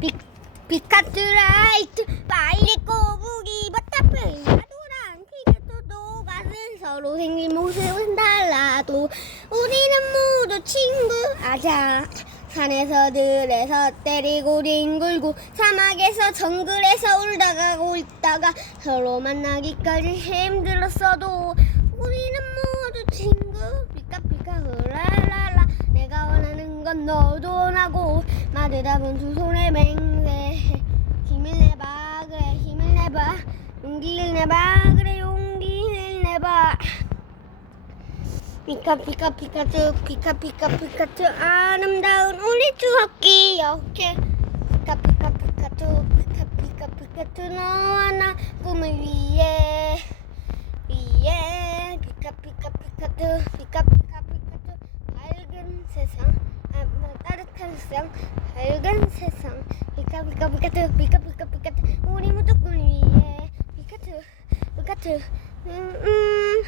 비, 비카트 라이트 빨리 꼬부기 버터플. 나도랑 피카토도 같은 서로 생긴 모습은 달라도 우리는 모두 친구. 아자 산에서 들에서 때리고 뒹굴고 사막에서 정글에서 울다가고 있다가 서로 만나기까지 힘들었어도 우리는 모두 친구 피카피카 흐랄랄라 내가 원하는 건 너 도 나고 마드 잡은 두 손에 맹세. 힘을 내봐 그래 힘을 내봐. 용기를 내봐 그래 용기를 내봐. 피카 피카 피카츄 피카 피카 피카츄. 아름다운 우리 추억 기억해 피카 피카 피카츄 피카 피카 피카츄. 너와 나 꿈을 위해 위해. 피카 피카 피카츄 피카 피카 피카츄. 밝은 세상 세상 밝은 세상. 피카 피카 피카츄 피카 피카 피카츄 우리 꿈을 위해 피카츄 피카츄 음, 음.